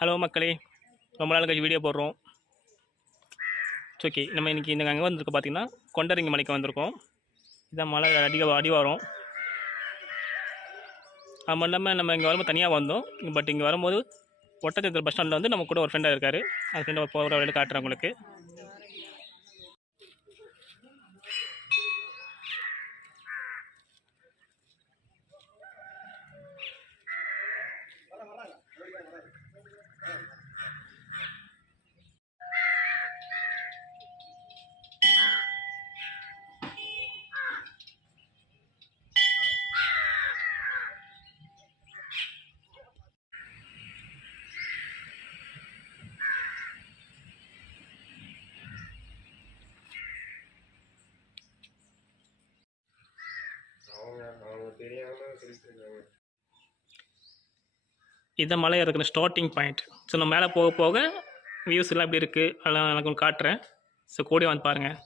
Hello மக்களே, ரொம்ப நாள் கழிச்சு வீடியோ போடுறோம். ஓகே, நம்ம இன்றைக்கி இந்த அங்கே வந்திருக்க பார்த்தீங்கன்னா கொண்டரங்கி மலைக்கு வந்திருக்கோம். இதான் மலை அடிவாரம். அது மட்டும் இல்லாமல் நம்ம இங்கே வரும்போது தனியாக வந்தோம். பட் இங்கே வரும்போது ஒட்டச்சத்திர பஸ் ஸ்டாண்டில் வந்து நம்ம கூட ஒரு ஃப்ரெண்டாக இருக்கார். அந்த ஃப்ரெண்டை போகிற வழியில் காட்டுறேன் உங்களுக்கு. இதான் மலை இருக்கிற ஸ்டார்டிங் பாயிண்ட். ஸோ நம்ம மேலே போக போக வியூஸ் எல்லாம் எப்படி இருக்குது அதெல்லாம் எனக்கு காட்டுறேன். ஸோ கூடவே வந்து பாருங்கள்.